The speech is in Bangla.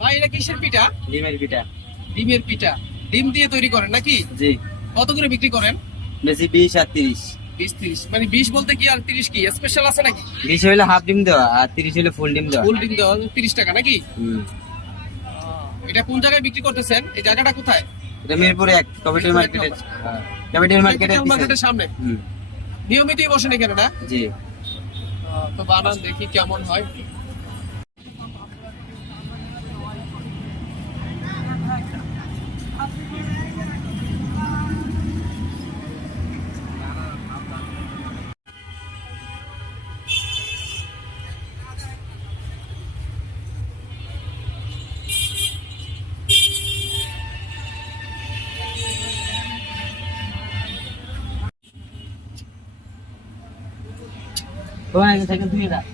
ভাই এটা কিসের পিঠা? ডিমের পিঠা। ডিমের পিঠা। ডিম দিয়ে তৈরি করেন নাকি? জি। কত করে বিক্রি করেন? বেশি 20 আর 30। 20-30 মানে 20 বলতে কি আর 30 কি স্পেশাল আছে নাকি? 20 হইলে হাফ ডিম দেওয়া আর 30 হইলে ফুল ডিম দেওয়া। ফুল ডিম দেওয়া 30 টাকা নাকি? হুম। এটা কোন জায়গায় বিক্রি করতেছেন? এই জায়গাটা কোথায়? এটা মিরপুরে 1 ক্যাপিটাল মার্কেটের। ক্যাপিটাল মার্কেটের মার্কেটের সামনে। হুম। নিয়মিতই বসেন এখানে না? জি। তো বানান দেখি কেমন হয়। তোমার আগে থেকে ধুয়ে দাও।